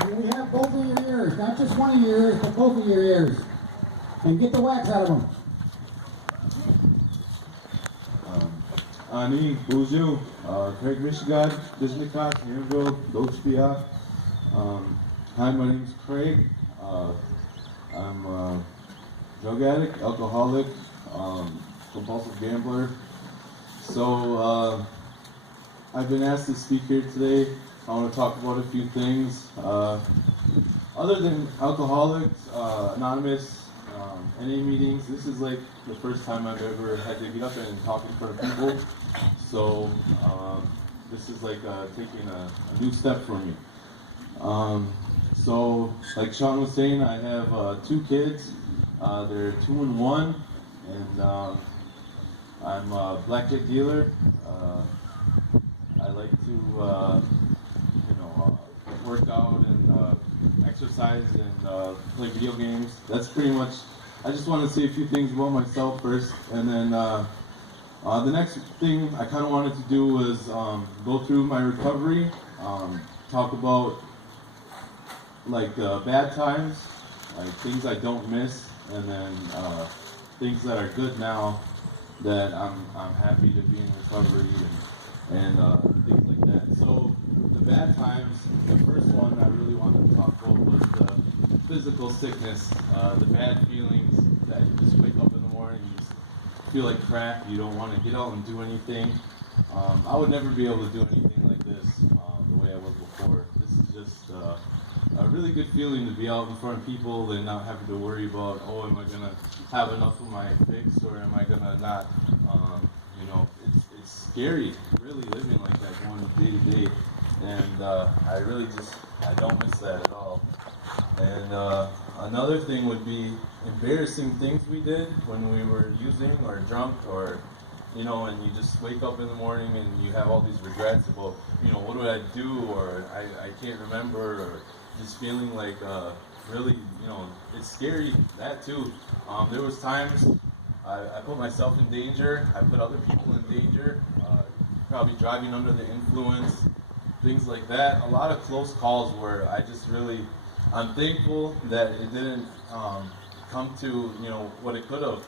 Can we have both of your ears? Not just one of your ears, but both of your ears. And get the wax out of them. Ani, Buju, Craig Michigan, Disneycat, Hamville, Dochbia. Hi, my name's Craig. I'm a drug addict, alcoholic, compulsive gambler. So I've been asked to speak here today. I want to talk about a few things. Other than Alcoholics Anonymous, NA meetings, this is like the first time I've ever had to get up and talk in front of people. So this is like taking a new step for me. So like Sean was saying, I have 2 kids. They're 2 and 1, and I'm a blackjack dealer. I like to work out and exercise and play video games. That's pretty much. I just want to say a few things about myself first, and then the next thing I kind of wanted to do was go through my recovery, talk about like bad times, like things I don't miss, and then things that are good now that I'm happy to be in recovery and things like that. So the bad times, the first one I really wanted to talk about was the physical sickness, the bad feelings that you just wake up in the morning, you just feel like crap, you don't want to get out and do anything. I would never be able to do anything like this the way I was before. This is just a really good feeling to be out in front of people and not having to worry about, oh, am I going to have enough of my fix, or am I going to not, it's scary really living like that, going day to day, and I don't miss that at all. And another thing would be embarrassing things we did when we were using or drunk, or and you just wake up in the morning and you have all these regrets about, what did I do, or I can't remember, or just feeling like really, it's scary, that too. There was times I put myself in danger, I put other people in danger, probably driving under the influence, things like that. A lot of close calls where I just really, I'm thankful that it didn't come to, what it could have.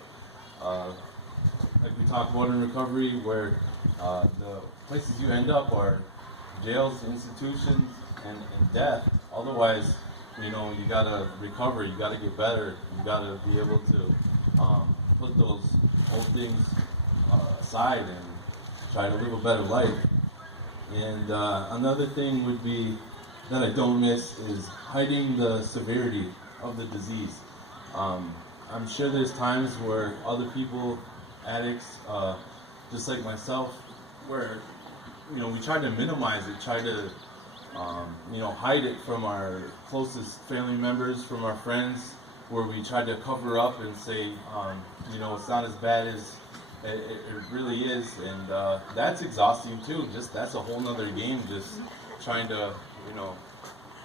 Like we talked about in recovery, where the places you end up are jails, institutions, and death. Otherwise, you gotta recover, you gotta get better, you gotta be able to put those old things aside and try to live a better life. And another thing would be that I don't miss is hiding the severity of the disease. I'm sure there's times where other people, addicts, just like myself, where we try to minimize it, try to hide it from our closest family members, from our friends, where we try to cover up and say, it's not as bad as it really is, and that's exhausting too. Just that's a whole nother game, just trying to,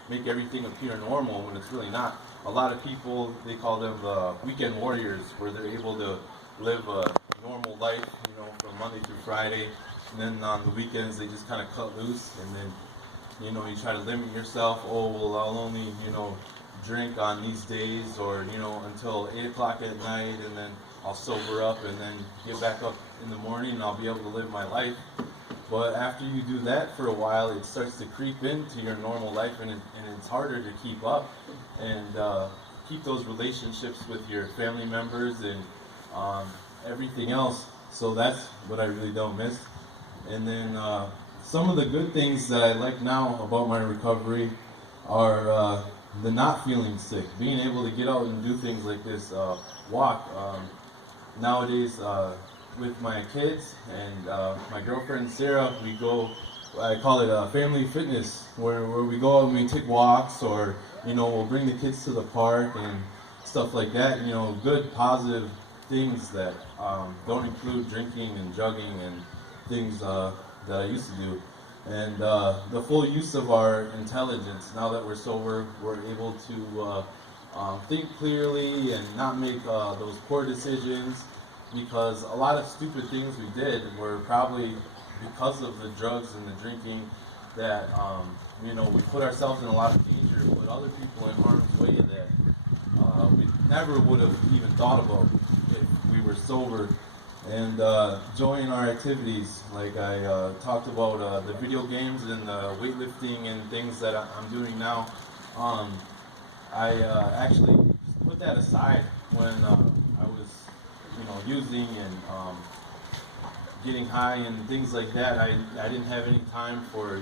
make everything appear normal when it's really not. A lot of people, they call them weekend warriors, where they're able to live a normal life, from Monday through Friday, and then on the weekends they just kind of cut loose, and then you try to limit yourself. Oh, well, I'll only drink on these days, or until 8 o'clock at night, and then I'll sober up and then get back up in the morning and I'll be able to live my life. But after you do that for a while, it starts to creep into your normal life, and it's harder to keep up and keep those relationships with your family members and everything else. So that's what I really don't miss. And then some of the good things that I like now about my recovery are the not feeling sick, being able to get out and do things like this, walk. Nowadays, with my kids and my girlfriend Sarah, we go, I call it family fitness, where we go out and we take walks, or we'll bring the kids to the park and stuff like that. Good positive things that don't include drinking and drugging and things that I used to do. And the full use of our intelligence, now that we're sober, we're able to think clearly and not make those poor decisions, because a lot of stupid things we did were probably because of the drugs and the drinking that we put ourselves in a lot of danger, put other people in harm's way that we never would have even thought about if we were sober. And join our activities, like I talked about the video games and the weightlifting and things that I'm doing now. I actually put that aside when I was, using and getting high and things like that. I didn't have any time for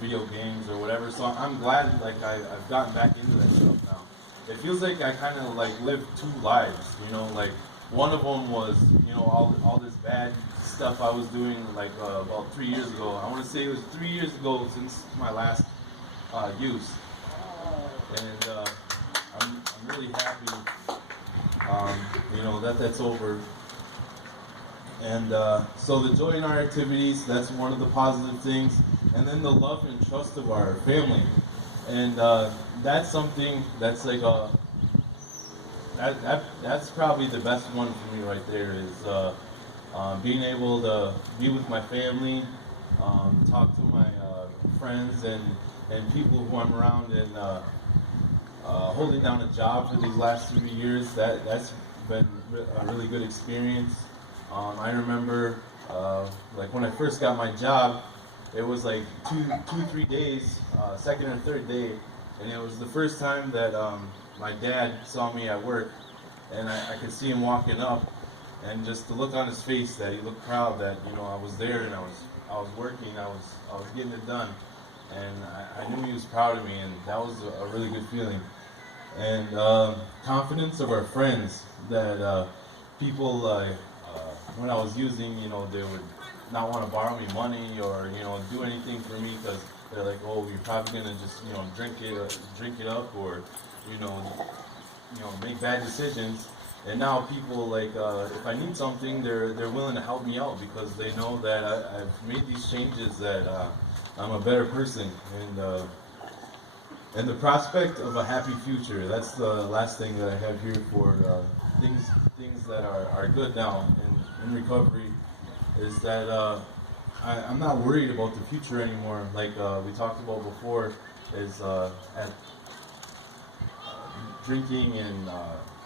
video games or whatever. So I'm glad like I've gotten back into that stuff now. It feels like I kind of like lived two lives, like. One of them was, all this bad stuff I was doing, like about 3 years ago. I want to say it was 3 years ago since my last use, and I'm really happy, that's over. And so the joy in our activities, that's one of the positive things, and then the love and trust of our family, and that's something that's like a. That's probably the best one for me right there is being able to be with my family, talk to my friends and people who I'm around, and holding down a job for these last 3 years. That's been a really good experience. I remember like when I first got my job, it was like 3 days, second or third day, and it was the first time that my dad saw me at work, and I could see him walking up, and just the look on his face that he looked proud that I was there and I was working, I was getting it done, and I knew he was proud of me, and that was a really good feeling. And confidence of our friends that people when I was using, they would not want to borrow me money or do anything for me because they're like, oh, you're probably gonna just drink it up or make bad decisions. And now people like, if I need something, they're willing to help me out because they know that I've made these changes, that I'm a better person, and the prospect of a happy future. That's the last thing that I have here for things that are good now in recovery, is that I'm not worried about the future anymore. Like we talked about before, is at drinking and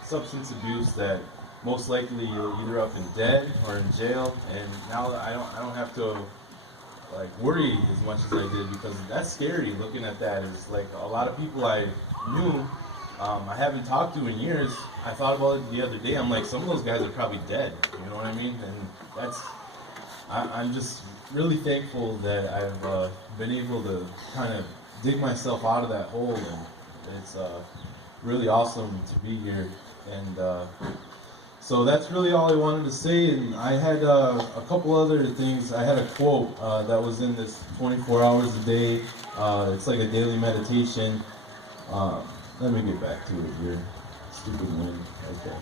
substance abuse, that most likely you'll either up in debt or in jail. And now I don't have to like worry as much as I did, because that's scary. Looking at that is like a lot of people I knew, I haven't talked to in years. I thought about it the other day. I'm like, some of those guys are probably dead. You know what I mean? And I'm just really thankful that I've been able to kind of dig myself out of that hole, and it's really awesome to be here. And so that's really all I wanted to say. And I had a couple other things. I had a quote that was in this 24 hours a day. It's like a daily meditation. Let me get back to it here. Stupid wind. Okay.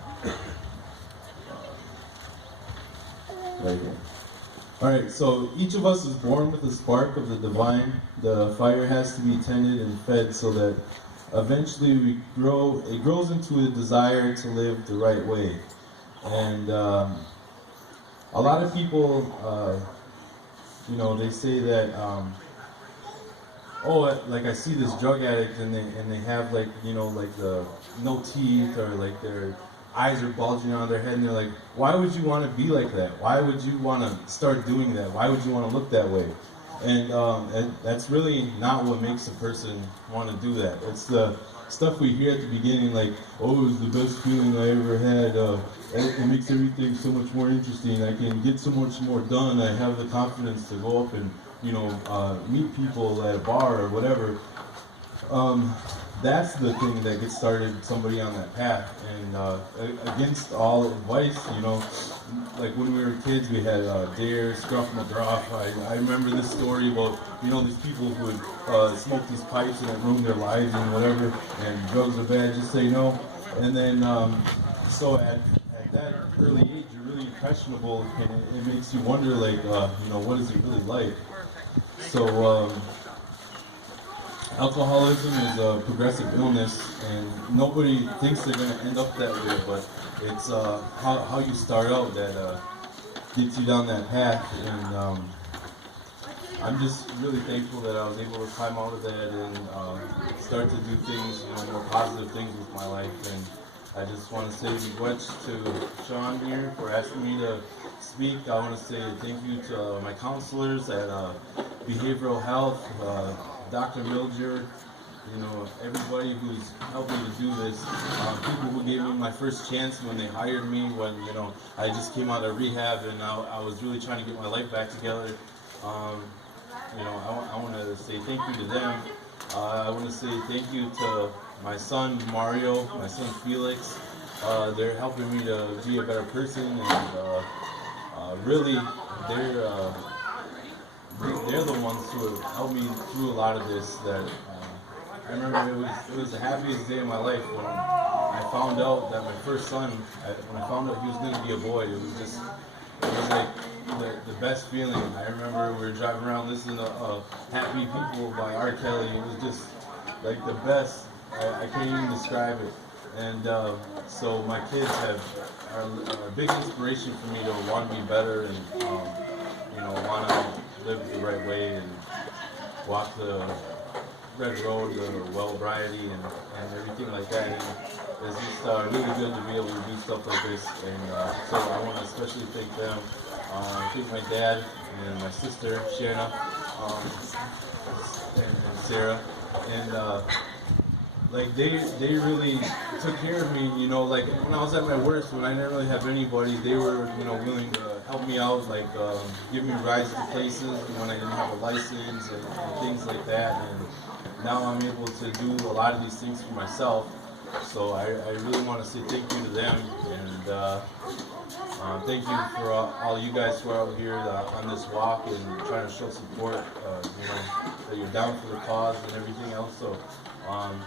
Right here. Alright, so each of us is born with a spark of the divine. The fire has to be tended and fed so that eventually it grows into a desire to live the right way. And a lot of people, they say that, like I see this drug addict and they have like the no teeth, or like their eyes are bulging out of their head, and they're like, why would you want to be like that? Why would you want to start doing that? Why would you want to look that way? And that's really not what makes a person want to do that. It's the stuff we hear at the beginning, like, oh, it was the best feeling I ever had. It makes everything so much more interesting. I can get so much more done. I have the confidence to go up and, meet people at a bar or whatever. That's the thing that gets started somebody on that path. And against all advice, like when we were kids, we had Dare, Scruff, McGruff. I remember this story about, these people who would smoke these pipes and it ruined their lives and whatever, and drugs are bad, just say no. And then, so at that early age, you're really impressionable, and it makes you wonder, like, what is it really like? So, alcoholism is a progressive illness, and nobody thinks they're going to end up that way, but it's how you start out that gets you down that path. And I'm just really thankful that I was able to climb out of that and start to do things, more positive things with my life. And I just want to say much to Sean here for asking me to speak. I want to say thank you to my counselors at Behavioral Health, Dr. Milger, everybody who's helped me to do this. People who gave me my first chance when they hired me, when, I just came out of rehab and I was really trying to get my life back together. I want to say thank you to them. I want to say thank you to my son Mario, my son Felix. They're helping me to be a better person, and really, they're the ones who have helped me through a lot of this. That I remember it was the happiest day of my life when I found out that my first son, when I found out he was going to be a boy. It was like the best feeling. I remember we were driving around listening to Happy People by R. Kelly. It was just like the best. I can't even describe it. And so my kids are a big inspiration for me to want to be better and want to live the right way and walk the red road, the well-briety, and everything like that. And it's just really good to be able to do stuff like this. And so I want to especially thank them. Thank my dad and my sister Shanna and Sarah, and they really took care of me. Like when I was at my worst, when I didn't really have anybody, they were willing to help me out, like give me rides to places when I didn't have a license and things like that. And now I'm able to do a lot of these things for myself. So I really want to say thank you to them, and thank you for all you guys who are out here on this walk and trying to show support, that you're down for the cause and everything else. So I'm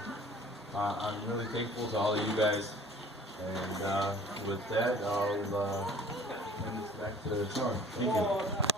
really thankful to all of you guys. And with that, I'll hand this back to Sean. Thank you.